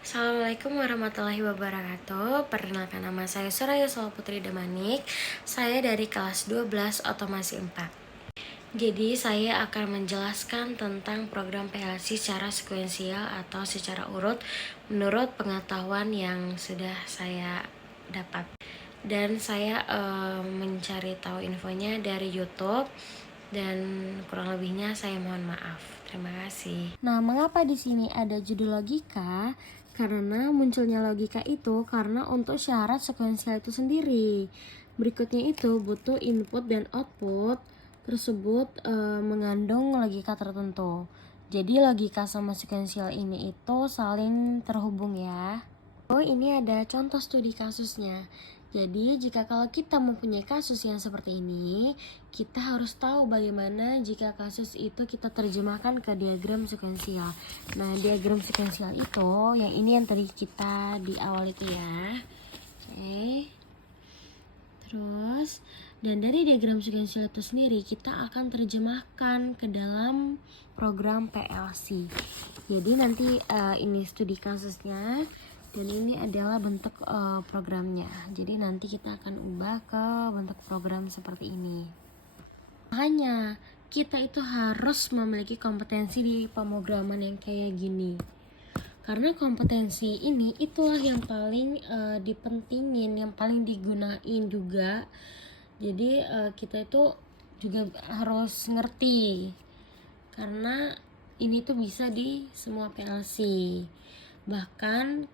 Assalamualaikum warahmatullahi wabarakatuh. Perkenalkan, nama saya Suraya Putri Damanik. Saya dari kelas 12 Otomasi 4. Jadi saya akan menjelaskan tentang program PLC secara sekuensial atau secara urut menurut pengetahuan yang sudah saya dapat. Dan saya mencari tahu infonya dari YouTube, dan kurang lebihnya saya mohon maaf. Terima kasih. Nah, mengapa di sini ada judul logika? Karena munculnya logika itu karena untuk syarat sekuensial itu sendiri. Berikutnya itu butuh input dan output tersebut mengandung logika tertentu. Jadi logika sama sekuensial ini itu saling terhubung ya. Oh, ini ada contoh studi kasusnya. Jadi, jika kalau kita mempunyai kasus yang seperti ini, kita harus tahu bagaimana jika kasus itu kita terjemahkan ke diagram sekuensial. Nah, diagram sekuensial itu, yang ini yang tadi kita di awal itu ya. Oke. Terus, dan dari diagram sekuensial itu sendiri, kita akan terjemahkan ke dalam program PLC. Jadi nanti ini studi kasusnya. Dan ini adalah bentuk programnya. Jadi nanti kita akan ubah ke bentuk program seperti ini. Makanya kita itu harus memiliki kompetensi di pemrograman yang kayak gini. Karena kompetensi ini itulah yang paling dipentingin, yang paling digunain juga. Jadi kita itu juga harus ngerti. Karena ini tuh bisa di semua PLC. Bahkan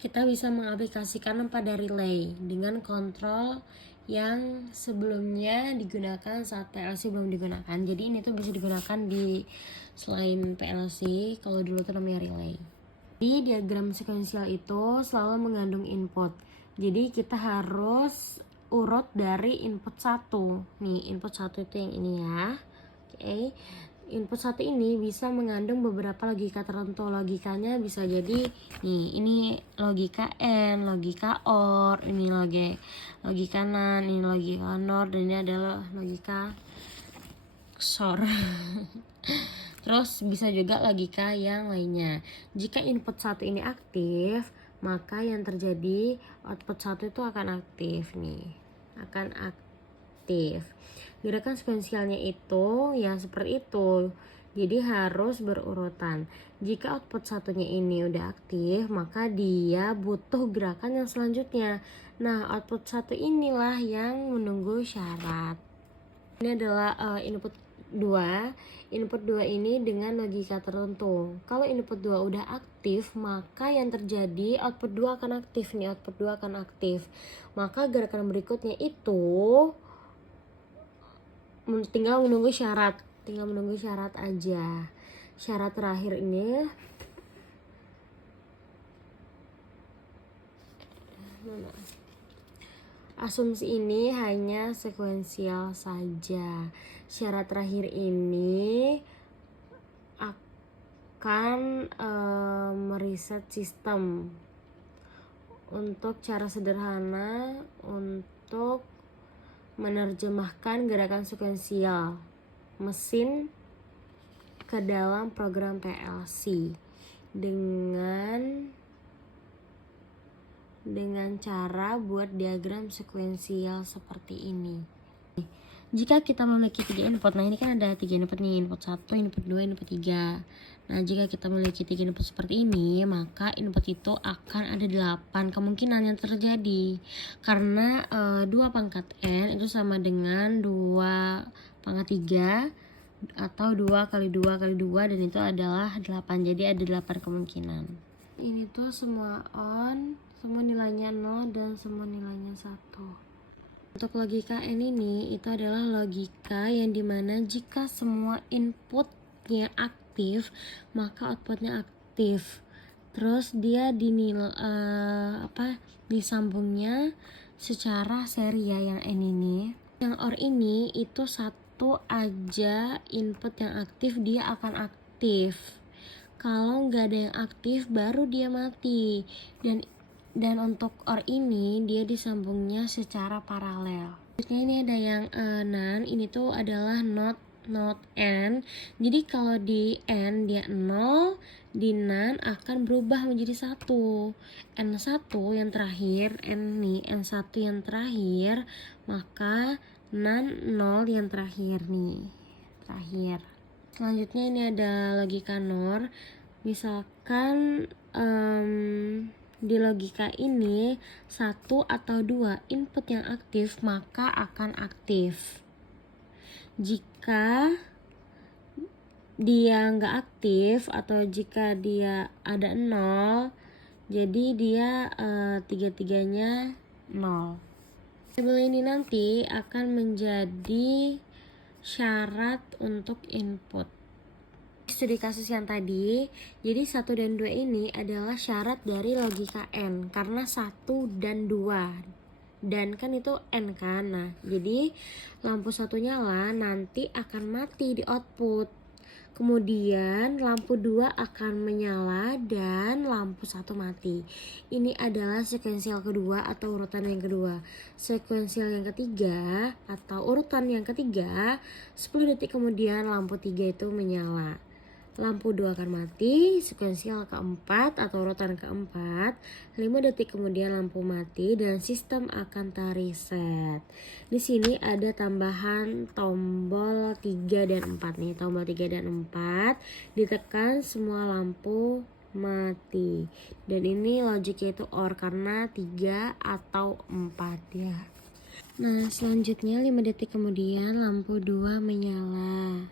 kita bisa mengaplikasikan pada relay dengan kontrol yang sebelumnya digunakan saat PLC belum digunakan. Jadi ini tuh bisa digunakan di selain PLC, kalau dulu tuh namanya relay. Di diagram sekuensial itu selalu mengandung input. Jadi kita harus urut dari input 1. Nih, input 1 itu yang ini ya. Oke. Input 1 ini bisa mengandung beberapa logika tertentu. Logikanya bisa jadi nih, ini logika AND, logika OR, ini logika NAND, ini logika NOR, dan ini adalah logika XOR. Terus bisa juga logika yang lainnya. Jika input 1 ini aktif, maka yang terjadi output 1 itu akan aktif nih. Akan aktif. Gerakan sekuensialnya itu ya seperti itu. Jadi harus berurutan. Jika output satunya ini udah aktif, maka dia butuh gerakan yang selanjutnya. Nah, output satu inilah yang menunggu syarat. Ini adalah input 2. Input 2 ini dengan logika tertentu. Kalau input 2 udah aktif, maka yang terjadi output 2 akan aktif nih, output 2 akan aktif. Maka gerakan berikutnya itu tinggal menunggu syarat aja. Syarat terakhir ini asumsi ini hanya sekuensial saja. Syarat terakhir ini akan meriset sistem untuk cara sederhana untuk menerjemahkan gerakan sekuensial mesin ke dalam program PLC dengan cara buat diagram sekuensial seperti ini. Jika kita memiliki 3 input, nah ini kan ada 3 input nih, input 1, input 2, input 3. Nah, jika kita memiliki 3 input seperti ini, maka input itu akan ada 8 kemungkinan yang terjadi. Karena 2 pangkat N itu sama dengan 2 pangkat 3 atau 2 kali 2 kali 2, dan itu adalah 8. Jadi ada 8 kemungkinan. Ini tuh semua on, semua nilainya 0, dan semua nilainya 1. Untuk logika N ini itu adalah logika yang dimana jika semua inputnya aktif, maka outputnya aktif. Terus dia disambungnya secara seri ya, yang N ini. Yang OR ini itu satu aja input yang aktif dia akan aktif. Kalau nggak ada yang aktif baru dia mati. Dan untuk OR ini dia disambungnya secara paralel. Selanjutnya ini ada yang NAND, ini tuh adalah not not n. Jadi kalau di n dia 0, di nan akan berubah menjadi 1. N1 yang terakhir, N1 yang terakhir, maka nan 0 yang terakhir nih. Terakhir. Selanjutnya ini ada logika NOR. Misalkan di logika ini 1 atau 2 input yang aktif maka akan aktif. Jika dia nggak aktif atau jika dia ada 0, jadi dia tiga-tiganya 0. Label ini nanti akan menjadi syarat untuk input. Studi kasus yang tadi, jadi 1 dan 2 ini adalah syarat dari logika N karena 1 dan 2. Dan kan itu N kan. Nah, jadi lampu 1 nyala nanti akan mati di output. Kemudian lampu 2 akan menyala dan lampu 1 mati. Ini adalah sekuensial kedua atau urutan yang kedua. Sekuensial yang ketiga atau urutan yang ketiga, 10 detik kemudian lampu 3 itu menyala. Lampu 2 akan mati, sekuensial keempat atau urutan keempat, 5 detik kemudian lampu mati dan sistem akan terreset. Di sini ada tambahan tombol 3 dan 4 nih, tombol 3 dan 4 ditekan semua lampu mati. Dan ini logiknya itu OR karena 3 atau 4 ya. Nah, selanjutnya 5 detik kemudian lampu 2 menyala.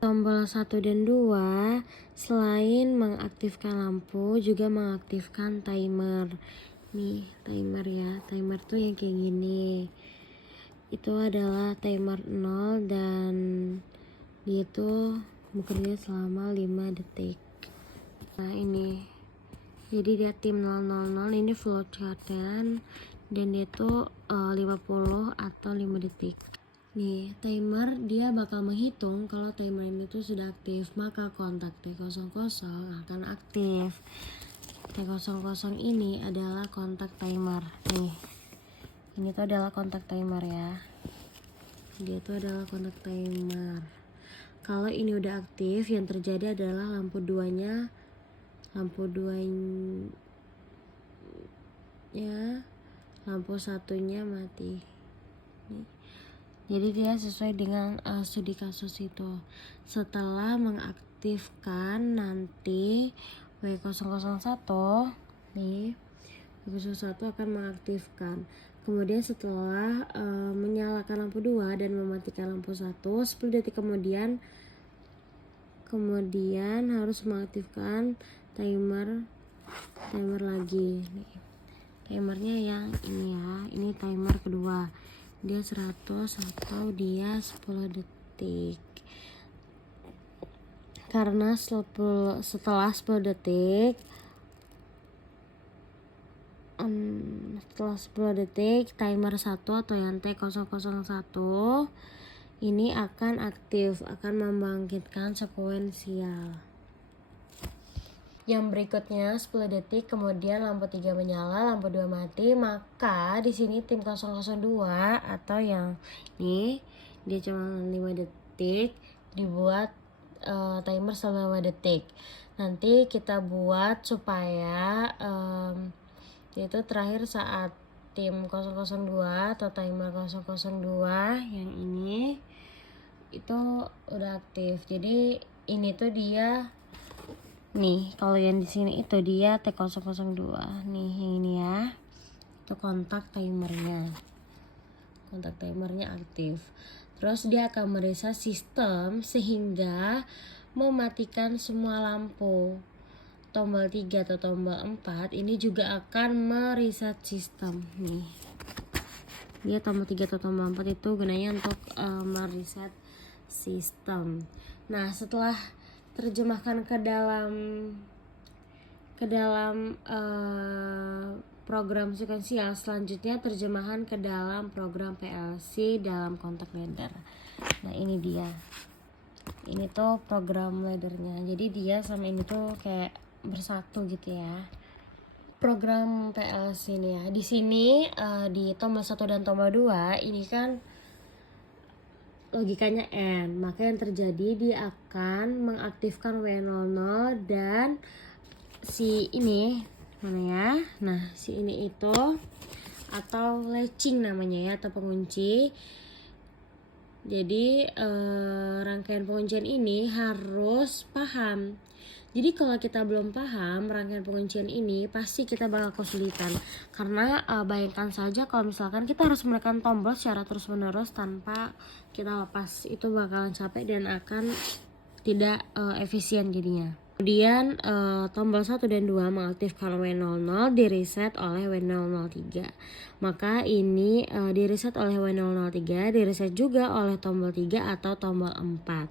Tombol 1 dan 2 selain mengaktifkan lampu juga mengaktifkan timer. Nih timer ya, timer tuh yang kayak gini. Itu adalah timer 0 dan dia tuh bekerja selama 5 detik. Nah ini, jadi dia tim 000 ini flowchartan dan dia tuh 50 atau 5 detik. Nih, timer dia bakal menghitung kalau timer ini tuh sudah aktif, maka kontak T00 akan aktif. T00 ini adalah kontak timer. Nih, ini tuh adalah kontak timer ya. Dia tuh adalah kontak timer. Kalau ini udah aktif, yang terjadi adalah lampu 2-nya lampu 1-nya mati. Nih. Jadi dia sesuai dengan studi kasus itu. Setelah mengaktifkan nanti W001 nih, W001 akan mengaktifkan. Kemudian setelah menyalakan lampu 2 dan mematikan lampu 1, 10 detik kemudian harus mengaktifkan timer lagi nih. Timernya yang ini ya, ini timer kedua. Dia 100 atau dia 10 detik. Karena setelah 10 detik timer 1 atau yang T001 ini akan aktif, akan membangkitkan sekuensial. Yang berikutnya 10 detik kemudian lampu 3 menyala, lampu 2 mati, maka di sini tim 002 atau yang ini dia cuma 5 detik dibuat timer selama 5 detik. Nanti kita buat supaya itu terakhir saat tim 002 atau timer 002 yang ini itu udah aktif. Jadi ini tuh dia nih, kalau yang di sini itu dia T002 nih, yang ini ya, itu kontak timernya aktif. Terus dia akan mereset sistem sehingga mematikan semua lampu. Tombol 3 atau tombol 4 ini juga akan mereset sistem nih. Dia tombol 3 atau tombol 4 itu gunanya untuk mereset sistem. Nah, setelah terjemahkan ke dalam program sekuensial, selanjutnya terjemahan ke dalam program PLC dalam kontak ladder. Nah, ini dia. Ini tuh program laddernya. Jadi dia sama ini tuh kayak bersatu gitu ya. Program PLC ini ya. Di sini di tombol 1 dan tombol 2 ini kan logikanya N, maka yang terjadi dia akan mengaktifkan W00 dan si ini mana ya, nah si ini itu atau latching namanya ya, atau pengunci. Jadi rangkaian penguncian ini harus paham. Jadi kalau kita belum paham rangkaian penguncian ini, pasti kita bakal kesulitan. Karena bayangkan saja kalau misalkan kita harus menekan tombol secara terus-menerus tanpa kita lepas, itu bakalan capek dan akan tidak efisien jadinya. Kemudian tombol 1 dan 2 mengaktifkan W00 di-reset oleh W003. Maka ini di-reset oleh W003, di-reset juga oleh tombol 3 atau tombol 4.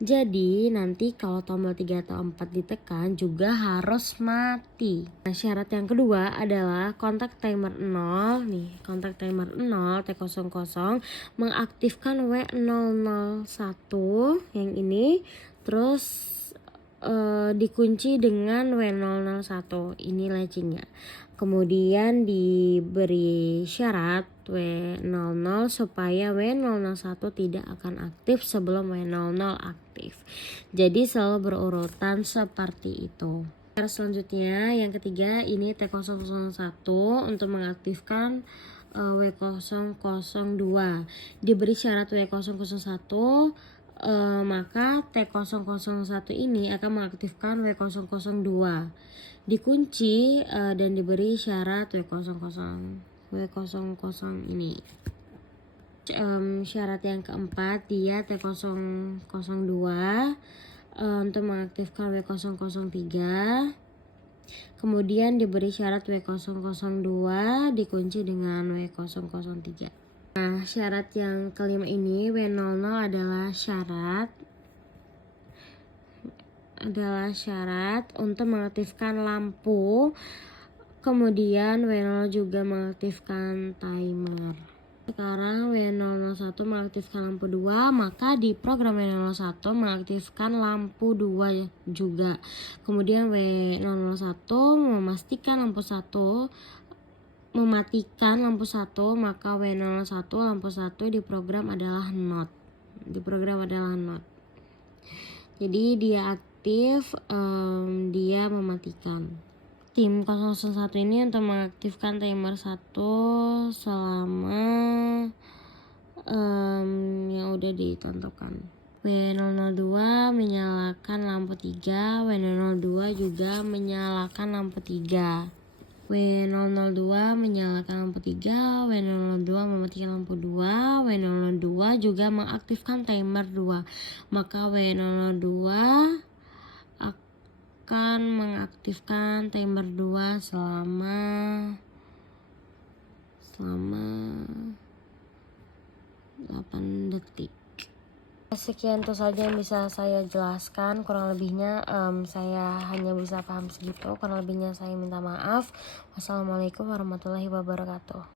Jadi nanti kalau tombol 3 atau 4 ditekan juga harus mati. Nah, syarat yang kedua adalah kontak timer 0 nih, kontak timer 0 T00 mengaktifkan W001 yang ini, terus dikunci dengan W001, ini latchingnya. Kemudian diberi syarat W00 supaya W001 tidak akan aktif sebelum W00 aktif. Jadi selalu berurutan seperti itu. Selanjutnya yang ketiga ini T001 untuk mengaktifkan W002. Diberi syarat W001, maka T001 ini akan mengaktifkan W002. Dikunci dan diberi syarat W00 ini. Syarat yang keempat dia T002 untuk mengaktifkan W003. Kemudian diberi syarat W002 dikunci dengan W003. Nah, syarat yang kelima ini W00 adalah syarat untuk mengaktifkan lampu. Kemudian W00 juga mengaktifkan timer. Sekarang W001 mengaktifkan lampu 2, maka di program W001 mengaktifkan lampu 2 juga. Kemudian W001 mematikan lampu 1, maka W01 lampu 1 diprogram adalah not. Jadi dia aktif, dia mematikan. Tim 001 ini untuk mengaktifkan timer 1 selama yang udah ditentukan. W002 menyalakan lampu 3, W002 juga menyalakan lampu 3. W002 menyalakan lampu 3, W002 mematikan lampu 2, W002 juga mengaktifkan timer 2. Maka W002 akan mengaktifkan timer 2 selama 8 detik. Sekian itu saja yang bisa saya jelaskan, kurang lebihnya saya hanya bisa paham segitu, kurang lebihnya saya minta maaf. Wassalamualaikum warahmatullahi wabarakatuh.